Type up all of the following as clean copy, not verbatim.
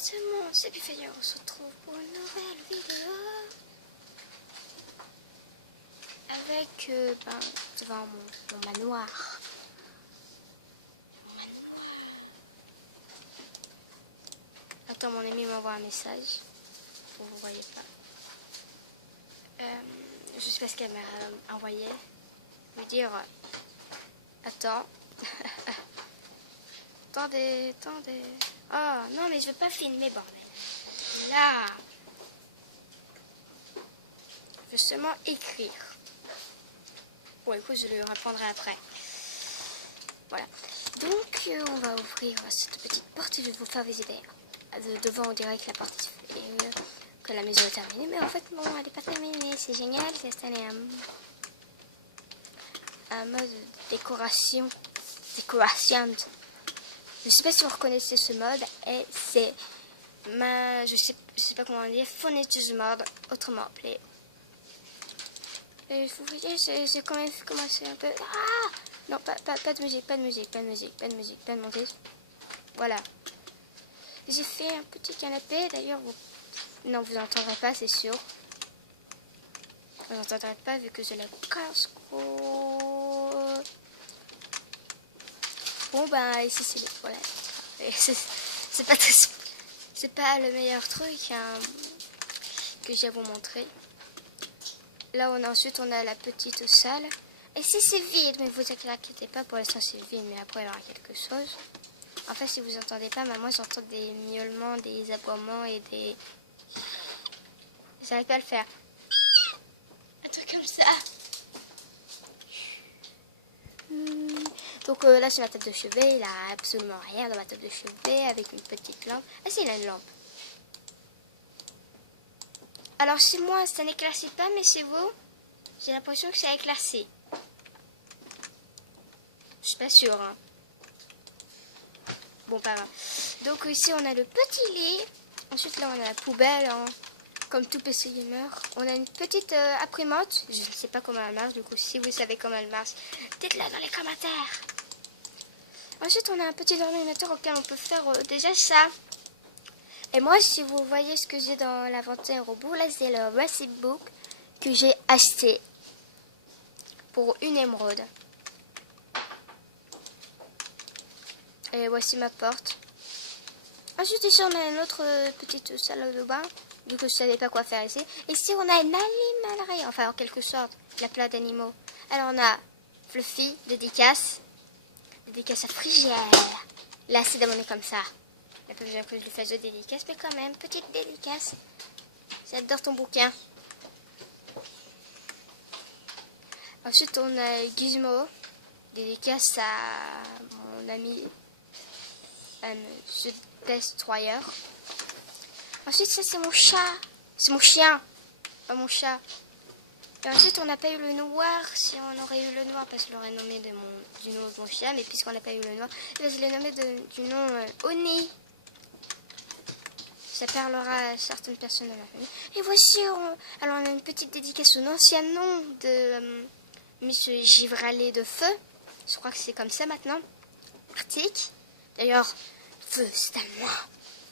tout le monde, c'est Bifayer, on se retrouve pour une nouvelle vidéo avec devant mon manoir. Attends, mon ami m'envoie un message. Vous ne voyez pas. Je sais pas ce qu'elle m'a envoyé. Lui dire attends. Attendez. Oh non, mais je veux pas filmer, bordel. Là. Je veux seulement écrire. Bon, écoute, je lui répondrai après. Voilà. Donc, on va ouvrir cette petite porte et je vais vous faire visiter. Devant, on dirait que la porte que la maison est terminée. Mais en fait, non, elle n'est pas terminée. C'est génial. J'ai installé un mode décoration. Je sais pas si vous reconnaissez ce mode. Et c'est je sais pas comment dire, furniture mode, autrement appelé. Et vous voyez, j'ai quand même commencé un peu. Ah non, pas de musique, pas de musique. Voilà. J'ai fait un petit canapé. D'ailleurs, non, vous n'entendrez pas, c'est sûr. Vous n'entendrez pas vu que je la casse-croûte. Bon, ben, ici, c'est les toilettes. C'est pas le meilleur truc que j'ai à vous montrer. Là, ensuite, on a la petite salle. Ici, c'est vide, mais vous inquiétez pas, pour l'instant, c'est vide, mais après, il y aura quelque chose. En fait, si vous entendez pas, moi, j'entends des miaulements, des aboiements et des... J'arrive pas à le faire. Un truc comme ça. Donc là, c'est ma table de chevet. Il a absolument rien dans ma table de chevet avec une petite lampe. Ah, si, il a une lampe. Alors, chez moi, ça n'éclaircit pas, mais chez vous, j'ai l'impression que ça éclaircit. Je suis pas sûre, hein. Bon, pas grave. Donc ici, on a le petit lit. Ensuite, là, on a la poubelle, hein. Comme tout PC gamer. On a une petite imprimante. Je ne sais pas comment elle marche. Du coup, si vous savez comment elle marche, dites-le dans les commentaires. Ensuite, on a un petit ordinateur auquel on peut faire déjà ça. Et moi, si vous voyez ce que j'ai dans l'inventaire au bout, là, c'est le recipe book que j'ai acheté pour une émeraude. Et voici ma porte. Ensuite, ici, on a une autre petite salle de bain. Du coup, je ne savais pas quoi faire ici. Ici, on a une animalerie. Enfin, en quelque sorte, la plein d'animaux. Alors, on a Fluffy, dédicace à Frigère. Là, c'est d'abonner comme ça. Il n'y a pas besoin que je lui fasse de dédicace, mais quand même, petite dédicace. J'adore ton bouquin. Ensuite, on a Gizmo. Dédicace à mon ami The Destroyer. Ensuite, ça, c'est mon chat. C'est mon chien, pas mon chat. Et ensuite, on n'a pas eu le noir. Si on aurait eu le noir, parce que je l'aurais nommé du nom de mon chien, mais puisqu'on n'a pas eu le noir, je l'ai nommé du nom Oni. Ça parlera à certaines personnes de la famille. Et voici, alors on a une petite dédicace au ancien nom de Miss Givralé de Feu. Je crois que c'est comme ça maintenant. Arctique. D'ailleurs, Feu, c'est à moi.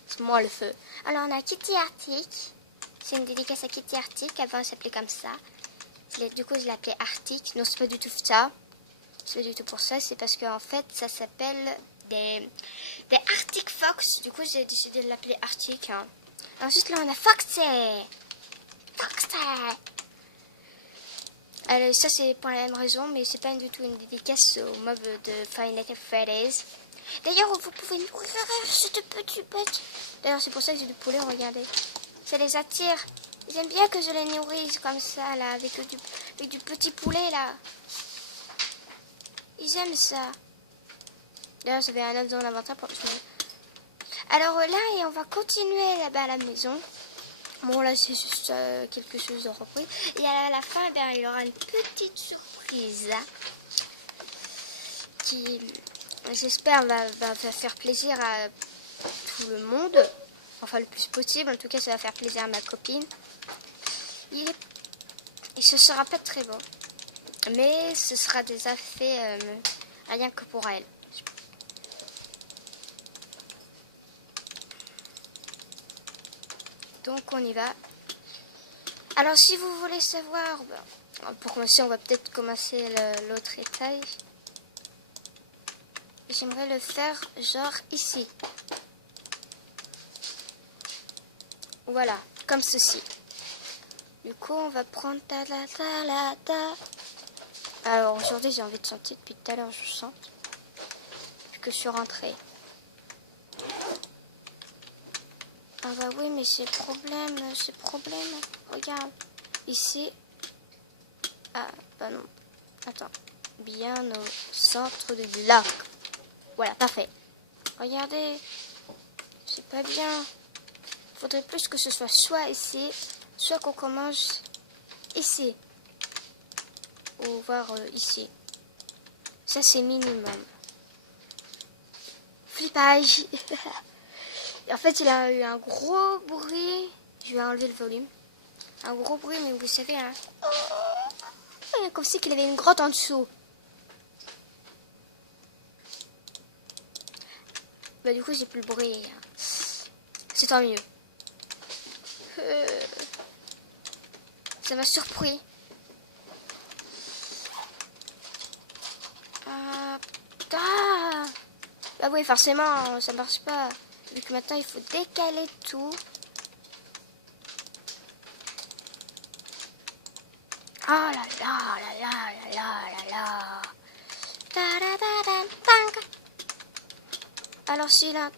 C'est moi le feu. Alors on a Kitty Arctic. C'est une dédicace à Kitty Arctic. Avant, elle s'appelait comme ça. Du coup, je l'appelais Arctic. Non, c'est pas du tout ça. C'est pas du tout pour ça. C'est parce qu'en fait, ça s'appelle des Arctic Fox. Du coup, j'ai décidé de l'appeler Arctic. Hein. Ensuite, là, on a Foxy. Alors, ça, c'est pour la même raison, mais c'est pas du tout une dédicace au mob de Five Nights at Freddy's. D'ailleurs, vous pouvez nourrir cette petite bête. D'ailleurs, c'est pour ça que j'ai du poulet, regardez. Ça les attire. Ils aiment bien que je les nourrisse comme ça, là, avec du petit poulet, là. Ils aiment ça. D'ailleurs, j'avais un œuf dans l'inventaire pour... Alors là, et on va continuer là-bas à la maison. Bon, là, c'est juste quelque chose de repris. Et à la fin, ben, il y aura une petite surprise hein, qui, j'espère, va faire plaisir à tout le monde. Enfin, le plus possible. En tout cas, ça va faire plaisir à ma copine. Et ce sera pas très bon. Mais ce sera déjà fait rien que pour elle. Donc on y va. Alors si vous voulez savoir, pour commencer on va peut-être commencer l'autre étage. J'aimerais le faire genre ici. Voilà, comme ceci. Du coup on va prendre Alors aujourd'hui j'ai envie de chanter depuis tout à l'heure, je chante. Depuis que je suis rentrée. Ah bah oui mais c'est problème. Regarde. Ici. Ah bah non. Attends. Bien au centre du lac. Voilà, parfait. Regardez. C'est pas bien. Faudrait plus que ce soit ici, soit qu'on commence ici. Ou voir ici. Ça c'est minimum. Flippage. En fait, il a eu un gros bruit. Je vais enlever le volume. Un gros bruit, mais vous savez, hein. Comme si qu'il avait une grotte en dessous. Bah du coup, j'ai plus le bruit. C'est tant mieux. Ça m'a surpris. Bah oui, forcément, ça marche pas. Vu que maintenant, il faut décaler tout. Oh là là là là là là là là. Alors celui-là.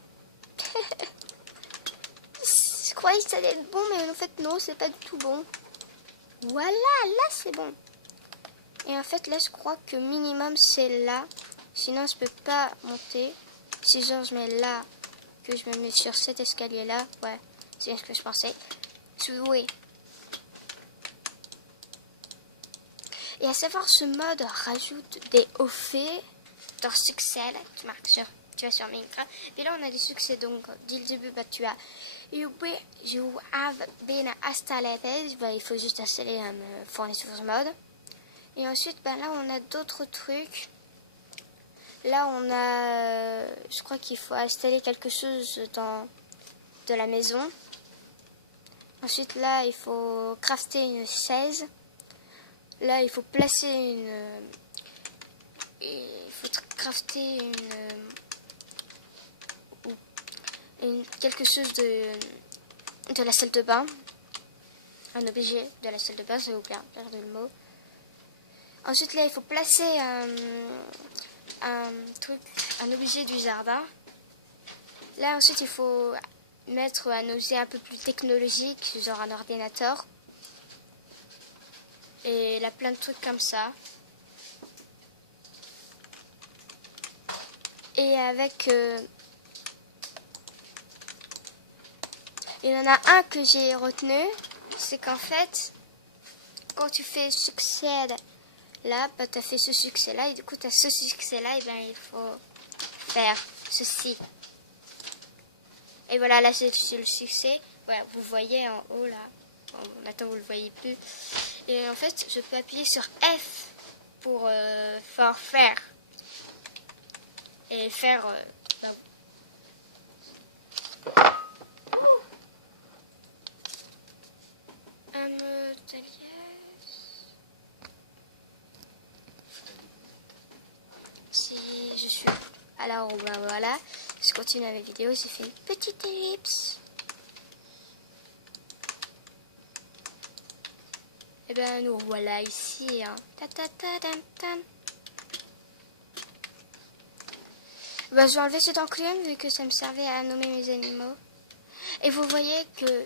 Je croyais que ça allait être bon, mais en fait non, c'est pas du tout bon. Voilà, là c'est bon. Et en fait là je crois que minimum c'est là. Sinon je peux pas monter. Si genre je mets là, que je me mets sur cet escalier là, ouais, c'est ce que je pensais. Oui. Et à savoir, ce mode rajoute des hauts faits dans succès. Là, tu vas sur Minecraft. Et là, on a des succès. Donc, dès le début, bah, tu as you have been installed. Bah, il faut juste installer un fournisseur mode. Et ensuite, bah, là, on a d'autres trucs. Là, on a, je crois qu'il faut installer quelque chose de la maison. Ensuite, là, il faut crafter une chaise. Là, il faut placer il faut crafter quelque chose de la salle de bain. Un objet de la salle de bain, ça vous plaît, perdez le mot. Ensuite, là, il faut placer un objet du jardin. Là, ensuite, il faut mettre un objet un peu plus technologique, genre un ordinateur. Et il y a plein de trucs comme ça. Et avec... il y en a un que j'ai retenu. C'est qu'en fait, quand tu fais succès là, bah, tu as fait ce succès-là. Et du coup, tu as ce succès-là. Et bien, il faut faire ceci. Et voilà, là, c'est le succès. Voilà, vous voyez en haut, là. Bon, maintenant, vous ne le voyez plus. Et en fait, je peux appuyer sur F pour faire. Et faire... Si je suis... Alors, bah, voilà. Je continue avec la vidéo. J'ai fait une petite ellipse. Et ben nous voilà ici. Hein. Ben, je vais enlever cet enclume vu que ça me servait à nommer mes animaux. Et vous voyez que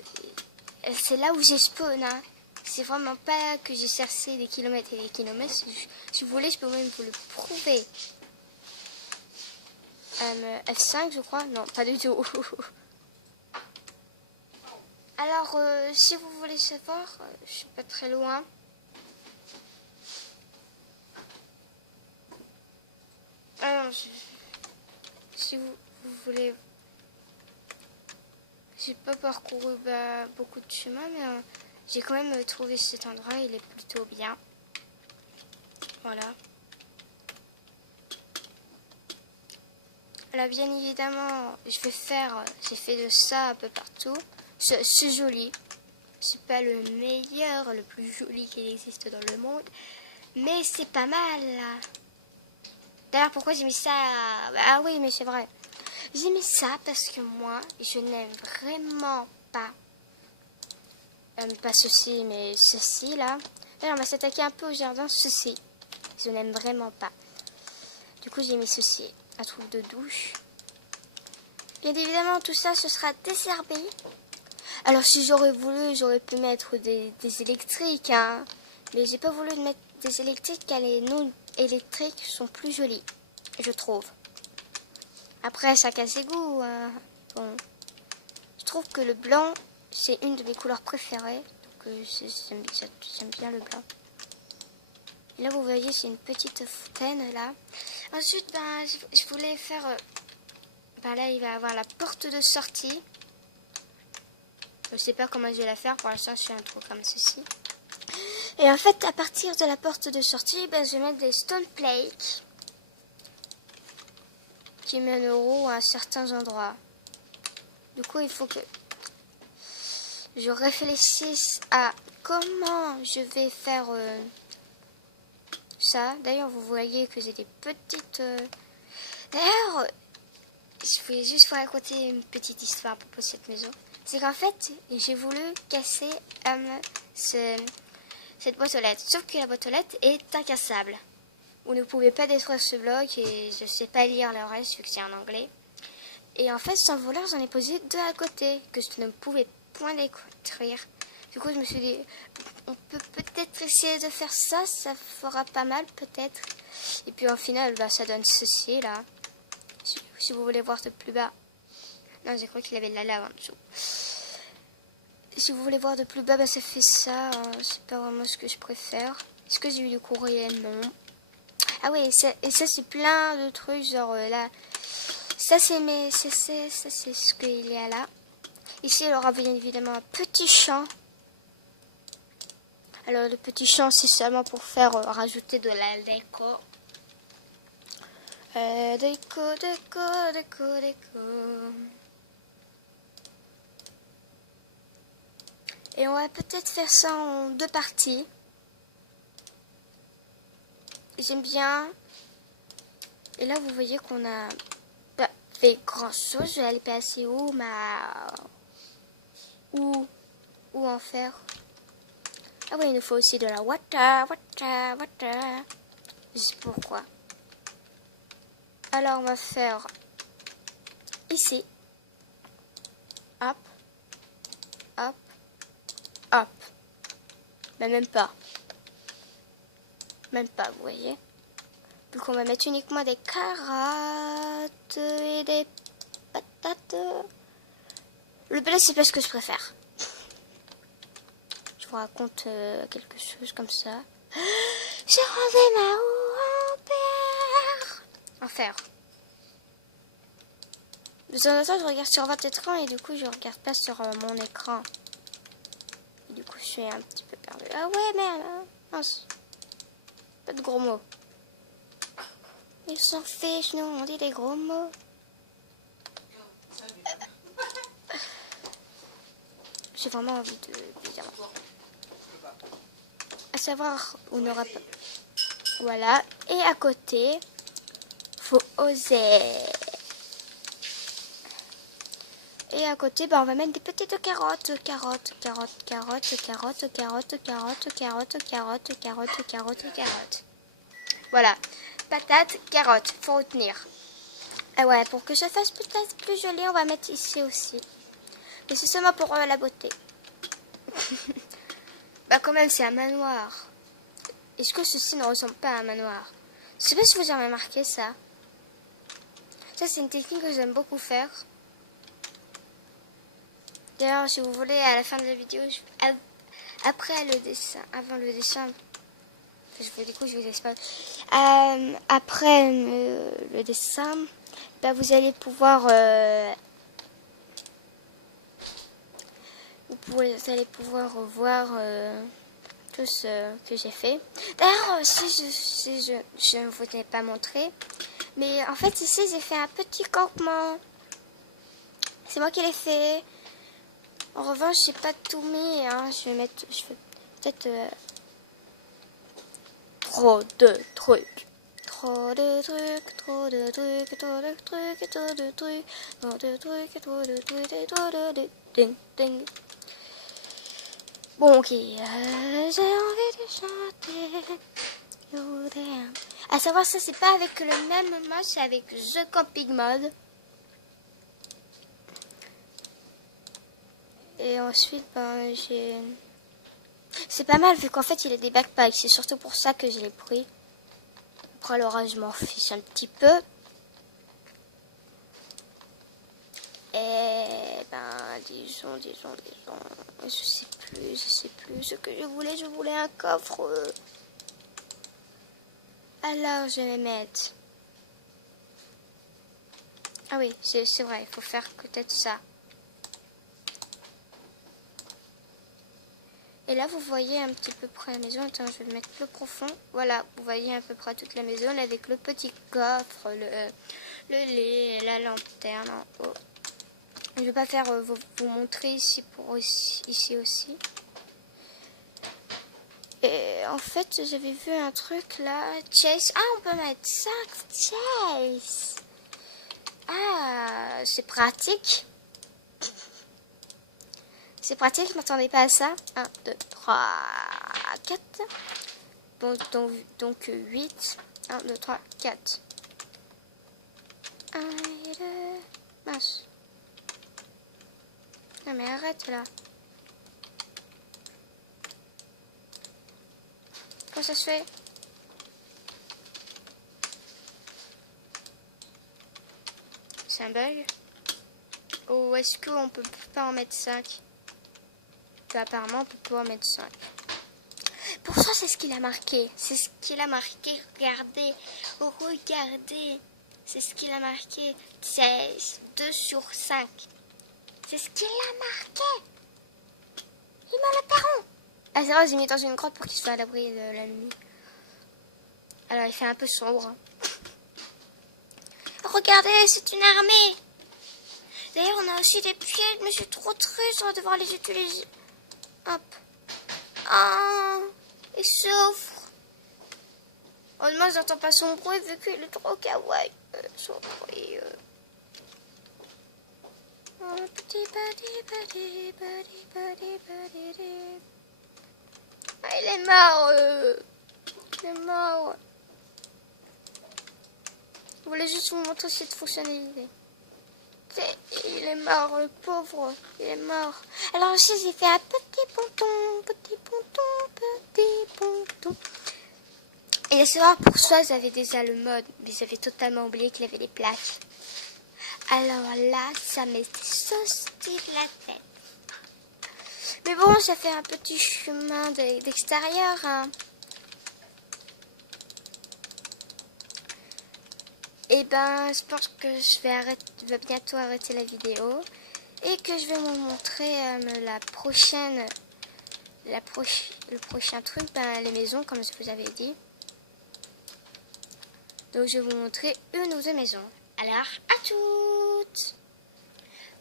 c'est là où j'ai spawn. Hein. C'est vraiment pas que j'ai cherché des kilomètres et des kilomètres. Si vous voulez, je peux même vous le prouver. F5 je crois. Non, pas du tout. Alors, si vous voulez savoir, je suis pas très loin. Alors, si vous voulez... J'ai pas parcouru beaucoup de chemin, mais j'ai quand même trouvé cet endroit. Il est plutôt bien. Voilà. Là, bien évidemment, j'ai fait de ça un peu partout. C'est joli. C'est pas le meilleur, le plus joli qu'il existe dans le monde. Mais c'est pas mal là. D'ailleurs, pourquoi j'ai mis ça? Ah oui, mais c'est vrai. J'ai mis ça parce que moi, je n'aime vraiment pas. Pas ceci, mais ceci là. D'ailleurs, on va s'attaquer un peu au jardin. Ceci, je n'aime vraiment pas. Du coup, j'ai mis ceci. Un truc de douche. Bien évidemment, tout ça, ce sera désherbé. Alors, si j'aurais voulu, j'aurais pu mettre des électriques, hein. Mais j'ai pas voulu mettre des électriques car les non électriques sont plus jolis, je trouve. Après, chacun ses goûts, hein. Bon. Je trouve que le blanc, c'est une de mes couleurs préférées. Donc, j'aime bien le blanc. Et là, vous voyez, c'est une petite fontaine, là. Ensuite, ben, je voulais faire... ben là, il va y avoir la porte de sortie. Je sais pas comment je vais la faire. Pour l'instant, je fais un trou comme ceci. Et en fait, à partir de la porte de sortie, ben, je vais mettre des stone plates qui mèneront à certains endroits. Du coup, il faut que je réfléchisse à comment je vais faire ça. D'ailleurs, vous voyez que j'ai des petites... D'ailleurs, je voulais juste vous raconter une petite histoire à propos de cette maison. C'est qu'en fait, j'ai voulu casser cette boîte aux lettres. Sauf que la boîte aux lettres est incassable. Vous ne pouvez pas détruire ce bloc et je ne sais pas lire le reste vu que c'est en anglais. Et en fait, sans vouloir, j'en ai posé deux à côté que je ne pouvais point détruire. Du coup, je me suis dit, on peut peut-être essayer de faire ça, ça fera pas mal peut-être. Et puis en final, bah, ça donne ceci là. Si vous voulez voir de plus bas. Non, j'ai cru qu'il avait de la lave en dessous. Si vous voulez voir de plus bas, bah, ça fait ça. C'est pas vraiment ce que je préfère. Est-ce que j'ai eu du courrier? Non. Ah oui, et ça c'est plein de trucs, genre là. Ça c'est ce qu'il y a là. Ici, il y aura bien évidemment un petit champ. Alors le petit champ, c'est seulement pour faire rajouter de la déco. Déco. Et on va peut-être faire ça en deux parties. J'aime bien. Et là, vous voyez qu'on a pas fait grand chose. Je vais aller passer où où en faire. Ah oui, il nous faut aussi de la water. Je sais pourquoi. Alors, on va faire ici. Hop. Hop. Hop. Mais même pas. Même pas, vous voyez. Donc, on va mettre uniquement des carottes et des patates. Le blé, c'est pas ce que je préfère. Je vous raconte quelque chose comme ça. J'ai rendu ma enfer. De temps en temps, je regarde sur votre écran et du coup, je regarde pas sur mon écran. Et du coup, je suis un petit peu perdue. Ah ouais, merde. Mince. Pas de gros mots. Ils s'en fichent, nous, on dit des gros mots. J'ai vraiment envie de dire. À savoir, on n'aura pas... Voilà. Et à côté, faut oser. Et à côté, bah, on va mettre des petites carottes. Carottes. Voilà. Patates, carottes. Faut retenir. Ah ouais, pour que ça fasse peut-être plus joli, on va mettre ici aussi. Mais c'est seulement pour la beauté. Bah quand même, c'est un manoir. Est-ce que ceci ne ressemble pas à un manoir? Je sais pas si vous avez remarqué ça. Ça, c'est une technique que j'aime beaucoup faire. D'ailleurs, si vous voulez, à la fin de la vidéo, après le dessin, avant le dessin, du coup, je vous explique. Après le dessin, bah, vous allez pouvoir, voir tout ce que j'ai fait. D'ailleurs, si je ne vous ai pas montré, mais en fait ici j'ai fait un petit campement. C'est moi qui l'ai fait. En revanche, j'ai pas tout mis. Hein. Je vais peut-être trop de trucs. Trop de trucs, trop de trucs, trop de trucs, trop de trucs, trop de trucs, trop de trucs, trop de trucs, ding, ding. Bon, ok, j'ai envie de chanter. Yo, damn. À savoir, ça, c'est pas avec le même mode, c'est avec The Camping Mode. Et ensuite, ben, j'ai... C'est pas mal, vu qu'en fait, il a des backpacks. C'est surtout pour ça que je l'ai pris. Après, l'orage, je m'en fiche un petit peu. Et ben, disons, je sais plus ce que je voulais un coffre. Alors, je vais mettre... Ah oui, c'est vrai, il faut faire peut-être ça. Et là, vous voyez un petit peu près la maison. Attends, je vais le mettre plus profond. Voilà, vous voyez à peu près toute la maison avec le petit coffre, le lait, la lanterne en haut. Je ne vais pas faire vous montrer ici ici aussi. Et en fait, j'avais vu un truc là. Chase. Ah, on peut mettre ça. Chase. Ah, c'est pratique. C'est pratique, je m'attendais pas à ça. 1, 2, 3, 4. Bon, donc 8. 1, 2, 3, 4. 1 et 2. Mince. Non mais arrête là. Comment ça se fait? C'est un bug? Ou est-ce qu'on peut pas en mettre 5? Apparemment, on peut pas en mettre 5. Pour ça, c'est ce qu'il a marqué. C'est ce qu'il a marqué. Regardez. Oh, regardez. C'est ce qu'il a marqué. 16. 2 sur 5. C'est ce qu'il a marqué. Il m'a le perron. Ah, c'est vrai, j'ai mis dans une grotte pour qu'il soit à l'abri de la nuit. Alors, il fait un peu sombre. Regardez, c'est une armée. D'ailleurs, on a aussi des pièges, mais c'est trop triste. On va devoir les utiliser. Hop. Ah, il souffre. Heureusement, je n'entends pas son bruit vu qu'il est trop kawaii. Son bruit. Oh, petit. Ah, il est mort. Il est mort. Je voulais juste vous montrer cette fonctionnalité. Il est mort, le pauvre. Il est mort. Alors aussi, j'ai fait un petit ponton. Et à savoir, pour ça, j'avais déjà le mode. Mais j'avais totalement oublié qu'il y avait des plaques. Alors là, ça m'était sauté de la tête. Mais bon, ça fait un petit chemin d'extérieur. Hein. Et ben, je pense que je vais bientôt arrêter la vidéo. Et que je vais vous montrer le prochain truc, ben, les maisons, comme je vous avais dit. Donc, je vais vous montrer une ou deux maisons. Alors, à toutes!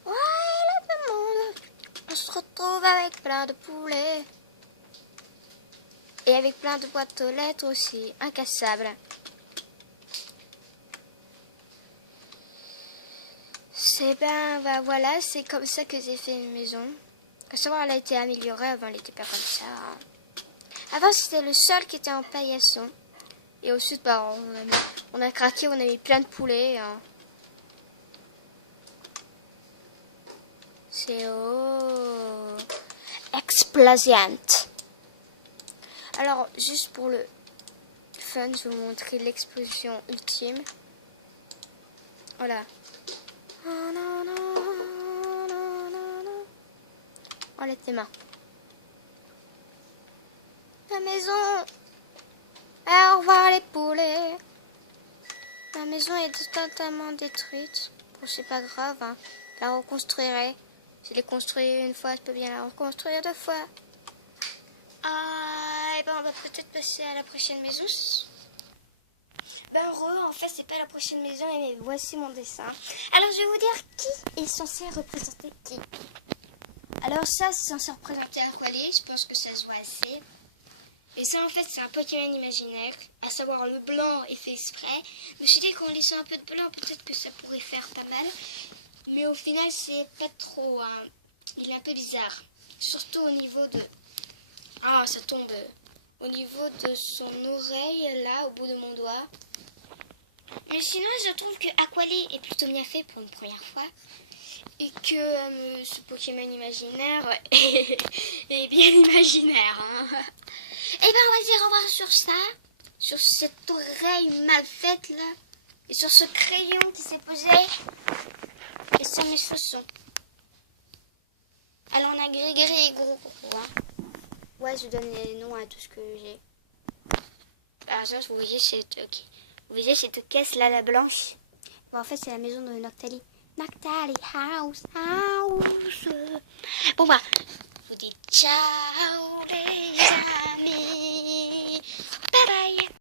Voilà tout le monde! On se retrouve avec plein de poulets. Et avec plein de boîtes aux lettres aussi, incassables. C'est ben voilà, c'est comme ça que j'ai fait une maison. À savoir, elle a été améliorée, avant elle n'était pas comme ça. Hein. Avant, c'était le sol qui était en paillasson. Et ensuite, bah, on a craqué, on a mis plein de poulets. Hein. C'est explosion. Alors, juste pour le fun, je vais vous montrer l'explosion ultime. Voilà. Oh, les mains. La maison. Au revoir les poulets. La maison est totalement détruite. Bon, c'est pas grave. Hein. Je la reconstruirai. Je l'ai construite une fois, je peux bien la reconstruire deux fois. Ah, et ben on va peut-être passer à la prochaine maison. Ben en fait c'est pas la prochaine maison, mais voici mon dessin. Alors je vais vous dire qui est censé représenter qui. Alors Alors ça, c'est censé représenter Aquali, je pense que ça se voit assez. Et ça, en fait, c'est un Pokémon imaginaire, à savoir le blanc est fait exprès. Je me suis dit qu'en laissant un peu de blanc, peut-être que ça pourrait faire pas mal. Mais au final, c'est pas trop. Hein. Il est un peu bizarre. Surtout au niveau de... Ah, ça tombe. Au niveau de son oreille, là, au bout de mon doigt. Mais sinon, je trouve que Aquali est plutôt bien fait pour une première fois. Et que ce Pokémon imaginaire est bien imaginaire. Hein. Et ben on va dire au revoir sur ça, sur cette oreille mal faite là, et sur ce crayon qui s'est posé, et sur mes chaussons. Alors on a Grégory et Gros. Hein. Ouais, je donne les noms à tout ce que j'ai. Par exemple, vous voyez cette, vous voyez cette caisse là, la blanche. Bon, en fait, c'est la maison de Noctali. Noctali House. Bon bah, je vous dis ciao les